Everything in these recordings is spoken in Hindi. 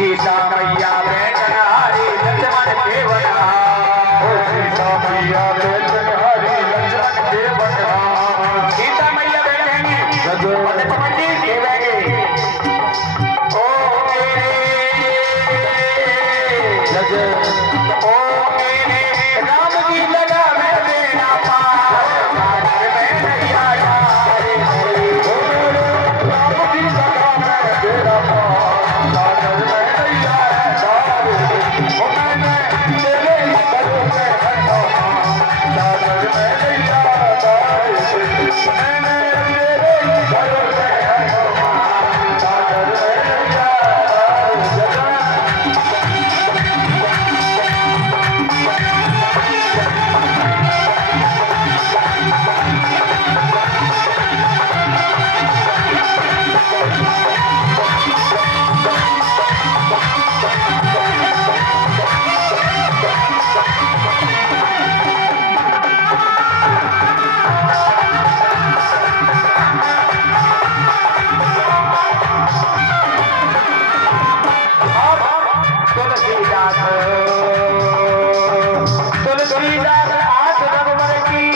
सीता मैया बेटनहारी लक्ष्मण देवता, सीता मैया बेटनहारी लक्ष्मण देवता, सीता मैया बैठेंगी और लक्ष्मण जी देवेंगे। ओ मेरे ओ मेरे राम जी लगा मैं बेड़ा पार, सागर में नैया डारे, ओ मेरे राम जी लगा मैं बेड़ा पार, सागर में नैया डारे। ओ मैंने तेरे कदम में हटा, सागर में नैया डारे। मैंने तेरे कदम में हटा, सागर में नैया डारे। तुलसीदास तुलसीदास आस रघुवर की,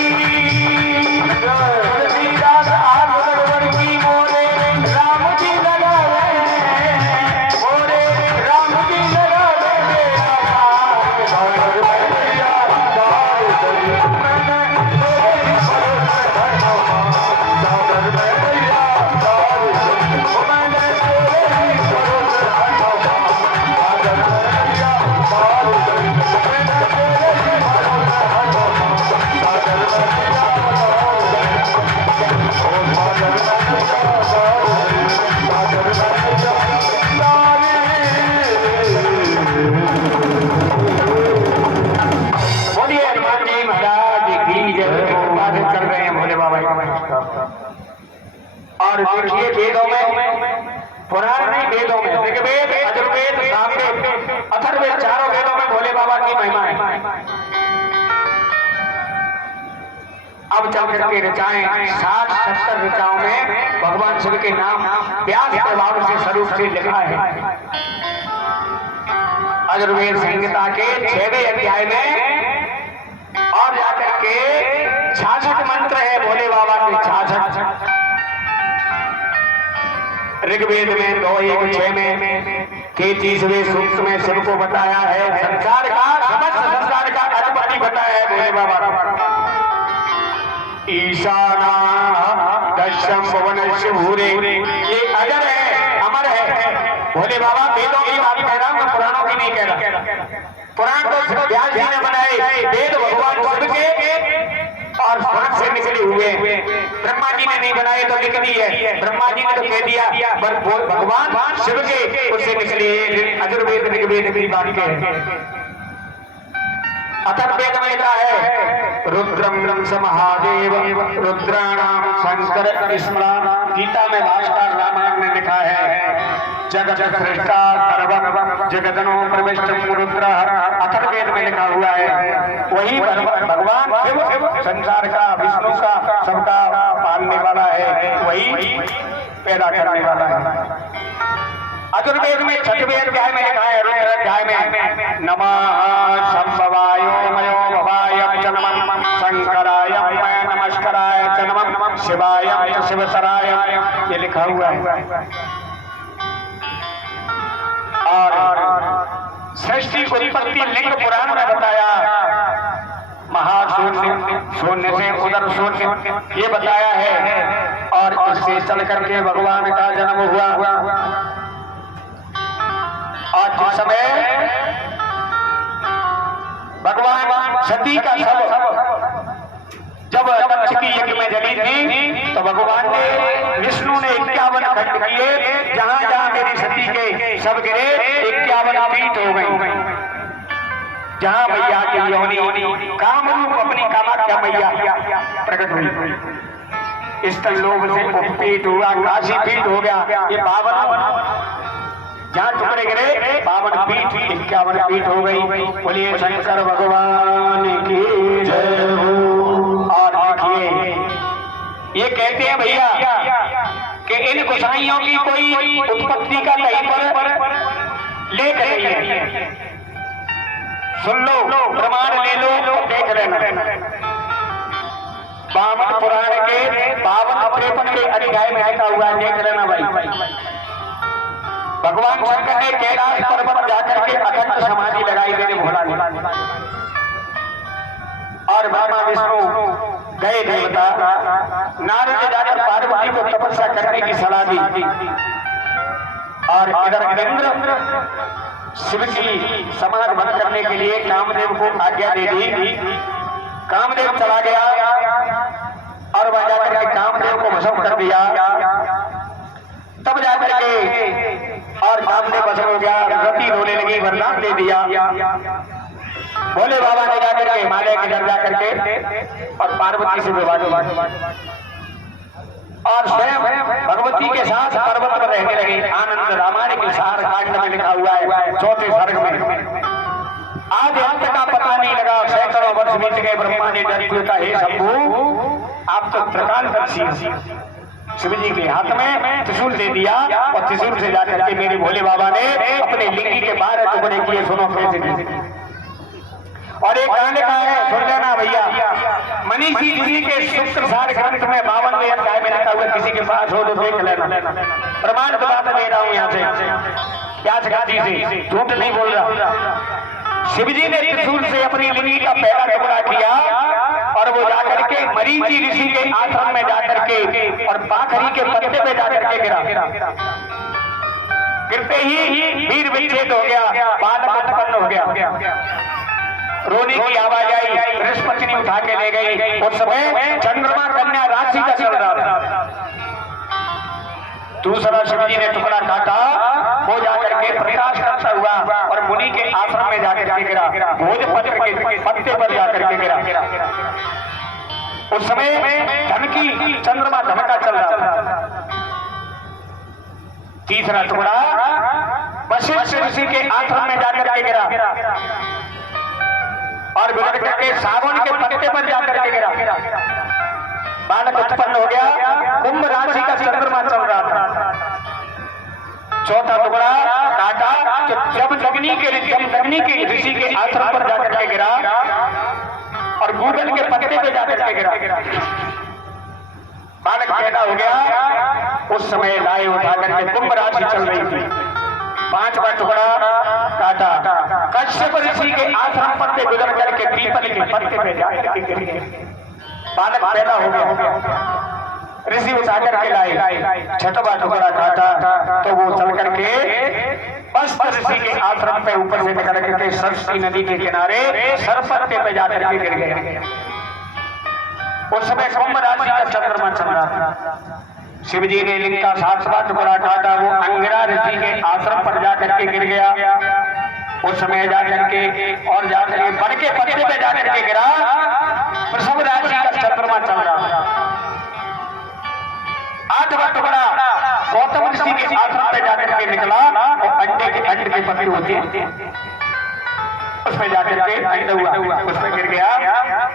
तुलसीदास आस रघुवर की, मोरे राम जी लगावे, मोरे राम जी लगावे बेड़ा पार, सागर में नैया डारे। मैंने तेरे कदम में हटा, सागर में नैया डारे। ओ मैंने तेरे कदम में हटा, सागर में नैया डारे। मैंने तेरे कदम में हटा, सागर में नैया डारे। ओ सागर में नैया डारे, सागर में नैया डारे। बोलिए हनुमान जी महाराज की जय। स्वागत कर रहे हैं भोले बाबा। और देखिए वेदों में, पुराण नहीं वेदों में, ऋग्वेद, यजुर्वेद, सामवेद, अथर्ववेद, चारों वेदों में भोले बाबा की महिमा है। अब चल करके रचाएं 60-70 रचाओं में भगवान शिव के नाम व्यास प्रभाव से स्वरूप से लिखा है। यजुर्वेद संहिता के 6वें अध्याय में और जाकर के 66 मंत्र है भोले बाबा के 66। ऋग्वेद में 2:1-6 में 33वें सूक्त में शिव को बताया है, संसार का समस्त संसार का अधिपति बताया है भोले बाबा। ईशाना दशम भुवन शिवूरे, ये अजर है, अमर है। भोले बाबा वेदों की बात कह रहा हूं, पुराणों की नहीं कह रहा। पुराण तो व्यास जी ने बनाए, वेद भगवान शिव के और स्वर्ग से निकले हुए। ब्रह्मा जी ने नहीं बनाए तो लिख दी है, ब्रह्मा जी ने तो कह दिया, पर भगवान शिव के उससे निकले यजुर्वेद ऋग्वेद की बात है। अथर्ववेद में लिखा है रुद्रम स महादेव रुद्राणाम शंकर स्मरण। गीता में भास्कर रामायण में लिखा है जगत सृष्टा सर्वम जगदनो प्रविष्टम रुद्र। अथर्ववेद में लिखा हुआ है वही भगवान शिव संसार का, विष्णु का, सबका पालने वाला है, वही पैदा करने वाला है। यजुर्वेद में 6वें अध्याय में लिखा है, रुद्र अध्याय में नमः संभवायो मयो भवाय चनमं शंकराय मैं नमस्काराय चनमं शिवाय शिवतराय, ये लिखा हुआ है। और सृष्टि उत्पत्ति लिंग पुराण में बताया, महाशून्य, शून्य से उदर शून्य, ये बताया है। और इससे चल करके भगवान का जन्म हुआ। आज जिस समय भगवान सती का जब दक्ष की यज्ञ में जली थी तो भगवान ने, विष्णु ने 51 खंड किए, जहां जहां मेरी सती के सब गिरे 51 पीठ हो गई। जहां मैया की योनि कामरूप अपनी कामाख्या मैया प्रकट हुई, इस लोभ से उपपीठ हुआ, काशी पीठ हो गया। ये 52 जहाँ टुकड़े गिरे 52 पीठ, 51 पीठ हो गई। बोलिए शंकर भगवान की जय हो। और देखिए ये कहते हैं भैया कि इन गोसाइयों की कोई उत्पत्ति का कहीं पर लेकर आइए। सुन लो, प्रमाण ले लो, देख लेना। वामन पुराण के 52-53 के अध्याय में लिखा हुआ है, देख लेना भाई। भगवान शंकर ने कैलाश पर्वत जाकर के अखंड समाधि लगाई मेरे भोला ने, और ब्रह्मा विष्णु गए देवता। नारद ने जाकर पार्वती को तपस्या करने की सलाह दी, और इधर इंद्र शिव की समाधि बंद करने के लिए कामदेव को आज्ञा दे दी। कामदेव चला गया और वह जाकर के कामदेव को भस्म कर दिया। तब जाकर के और कामदेव भस्म हो गया, रति रोने लगी, वरदान दे दिया। भोले बाबा ने जाकर के हिमालय के घर जाकर के और पार्वती से विवाह किया, और स्वयं भगवती के साथ पर्वत पर रहने लगे। आनंद रामायण के सार कांड में लिखा हुआ है 4थे सर्ग में। आज अंत का पता नहीं लगा, सैकड़ों वर्ष बीत गए। ब्रह्मा ने डर का, हे शंभू आप तो त्रिकालदर्शी, शिव जी के हाथ में त्रिशूल दे दिया, और त्रिशूल से जाकर के मेरे भोले बाबा ने अपने लिंगी के 12 टुकड़े किए। सुनो कैसे। और एक गाने का है, सुन लेना भैया। मनीषी जी के शुक्र सार ग्रंथ में 52वें अध्याय में लिखा हुआ, किसी के पास हो तो देख लेना। प्रमाण की बात दे रहा हूं यहाँ से, प्यास गाजी से, झूठ नहीं बोल रहा। शिवजी ने त्रिशूल से अपनी लिंगी का पहला टुकड़ा किया, और वो जाकर के मरीचि ऋषि के आश्रम में जाकर के और पाखरी के पत्ते पे जाकर के गिरा। गिरते ही वीर विच्छेद हो गया, बालक उत्पन्न हो गया। रोने की आवाज आई, बृहस्पति उठा के ले गई। उस समय चंद्रमा कन्या राशि का चल रहा था। दूसरा शिवजी ने टुकड़ा काटा, वो जाकर के प्रकाश करता हुआ और मुनि के आश्रम में जाकर के गिरा, भोजपत्र के पत्ते पर जाकर के गिरा। उस समय धमकी, चंद्रमा धमका चल रहा था। तीसरा टुकड़ा वशिष्ठ ऋषि के आश्रम में जाकर के गिरा, और गुजर करके सावन के पत्ते पर जाकर के गिरा। बालक उत्पन्न हो गया, कुंभ राशि का चंद्रमा चल रहा था। चौथा टुकड़ा काटा, जब अग्नि के ऋषि के आश्रम पर जाकर के गिरा, और गूगल के पत्ते पे जाकर के गिरा। बालक पैदा हो गया। उस समय लाए उठाकर के कुंभ राशि चल रही थी। पांचवा टुकड़ा काटा, कश्यप ऋषि के आश्रम पर से गुजर करके पीपल के पत्ते पे जाकर के गिर गए। बालक पैदा हो गया, ऋषि उठा करके लाए। छठवां टुकड़ा काटा तो वो चल करके वशिष्ठ ऋषि के आश्रम पे ऊपर से निकल करके सरस्वती नदी के किनारे सरपत्ते पे जाकर के गिर गए। उस समय कुंभ राशि का चंद्रमा चल रहा था। शिवजी ने लिंग का 7वां टुकड़ा काटा, वो अंगिरा ऋषि के आश्रम पर जाकर के गिर गया। उस समय जाकर के और जाकर के बड़ के पत्ते पे जाकर के गिरा। वृषभ राशि का चंद्रमा चल रहा था। 8वां टुकड़ा गौतम ऋषि के आश्रम पे जाकर के निकला, और अंडे के पत्ते होते हैं, उसमें जाकर के अंड हुआ, उसमें गिर गया।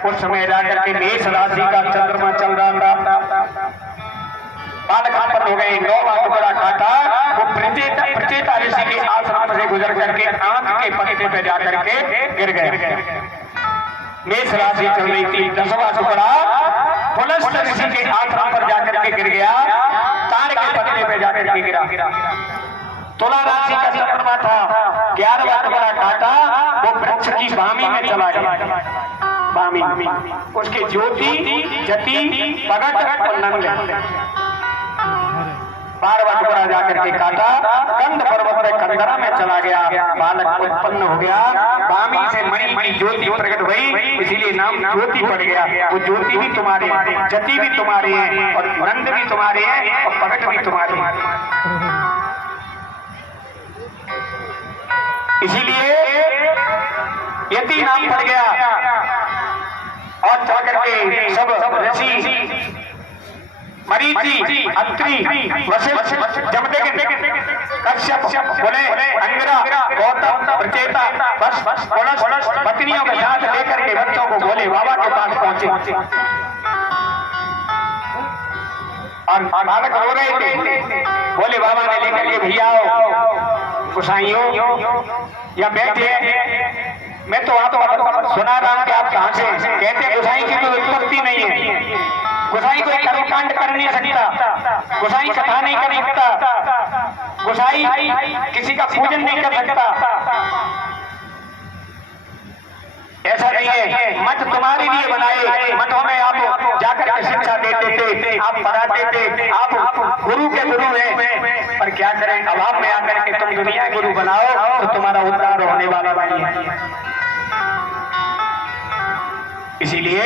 उस समय जाकर के मेष राशि का चंद्रमा चल रहा था। बालक उत्पन्न हो गए। 9वां टुकड़ा काटा, वो प्रचेता ऋषि के आश्रम से गुजर करके आंख के पत्ते पे जाकर के गिर गए। मेष राशि चल रही थी। 10वां टुकड़ा पुलस्त ऋषि के आश्रम पर जाकर के गिर गया, ताड़ के पत्ते पे जाकर के गिरा। तुला राशि का चंद्रमा था। 11वां टुकड़ा काटा, वो वृक्ष की बामी में चला गया। बामी, उसके ज्योति, जति, पगट और नंद। 12वां टुकड़ा जाकर के काटा, कंद पर्वत में कंदरा में चला गया। बालक उत्पन्न हो गया। बामी से मणि ज्योति प्रकट हुई, इसीलिए नाम ज्योति पड़ गया। वो ज्योति भी तुम्हारी है, जति भी तुम्हारी है, और नंद भी तुम्हारे हैं, और प्रकट भी तुम्हारी है। इसीलिए यति नाम पड़ गया। और जाकर के सब ऋषि मरीचि, अत्रि, वशिष्ठ, जमदग्नि, कश्यप, बोले अंगिरा, गौतम, प्रचेता, पुलस्त पत्नियों के साथ लेकर के बच्चों को भोले बाबा के पास पहुंचे। और बालक हो रहे थे। भोले बाबा ने लेकर के भैया गोसाइयों या बैठे, मैं तो आप सुना रहा हूं कि आप कहां से कहते हैं। गोसाई की कोई उत्पत्ति नहीं है, गोसाई कोई कर्मकांड कर नहीं सकता, गोसाई कथा नहीं कर सकता, गोसाई किसी का पूजन नहीं कर सकता। ऐसा नहीं है। मठ तुम्हारे लिए बनाए, मठों में आप जाकर के शिक्षा देते थे, आप पढ़ाते थे, आप गुरु के गुरु हैं। पर क्या करें, अभाव में आकर के तुम दुनिया के गुरु बनाओ तो तुम्हारा उद्धार होने वाला नहीं है। इसीलिए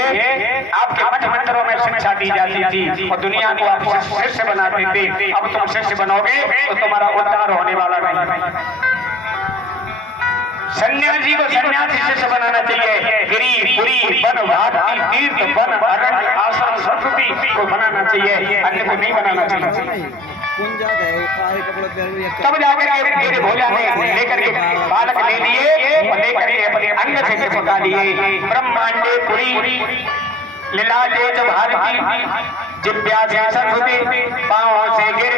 आपके मठ मंदिरों में शिक्षा दी जाती थी और दुनिया को आप शिष्य बनाते थे। अब तुम शिष्य बनोगे तो तुम्हारा उद्धार होने वाला नहीं। सन्यासी को सन्यासी शिष्य बनाना चाहिए, गिरी पुरी वन भारती तीर्थ वन अरण्य आश्रम सरस्वती को बनाना चाहिए, अन्य को नहीं बनाना चाहिए। तब जाकर मेरे भोला ने लेकर के बालक ले लिए और लेकर के अपने अंग से चिपका लिए। ब्रह्मांडे पुरी लीलाजे जो भारती जिव्या से सरस्वती, पांव से गिर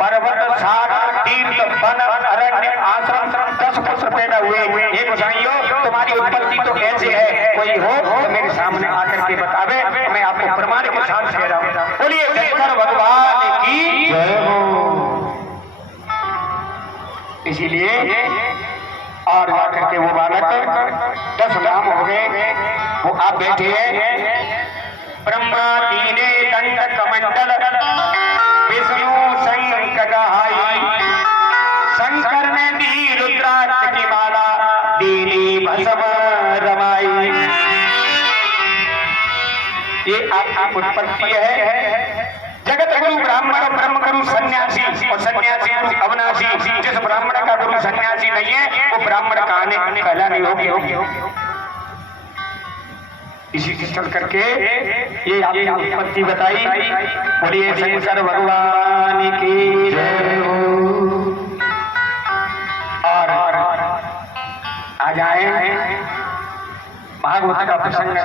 पर्वत सारा तीर्थ वन अरण्य आश्रम 10 पुत्र पैदा हुए। ये गोसाइयों तुम्हारी उत्पत्ति तो कैसे है, कोई हो तो मेरे सामने आकर के बतावे, मैं आपको प्रमाण के साथ कह रहा हूँ। बोलिए शंकर भगवान की जय हो। इसीलिए और जाकर के वो बालक 10 नाम हो गए, वो आप बैठे हैं। ब्रह्मा तीने दंड कमंडल विष्णु संकटहाई, शंकर ने दी रुद्राक्ष की माला दीनी भस्म रमाई। ये आपकी उत्पत्ति है। जगत गुरु ब्राह्मण, ब्रह्म गुरु सन्यासी और सन्यासी गुरु अविनाशी। जिस ब्राह्मण का गुरु सन्यासी नहीं है वो ब्राह्मण कहला नहीं होगी। इसी से चल करके ये आपकी उत्पत्ति बताई। बोलिए शंकर भगवान की जय हो। और आ जाए भागवत का प्रसंग।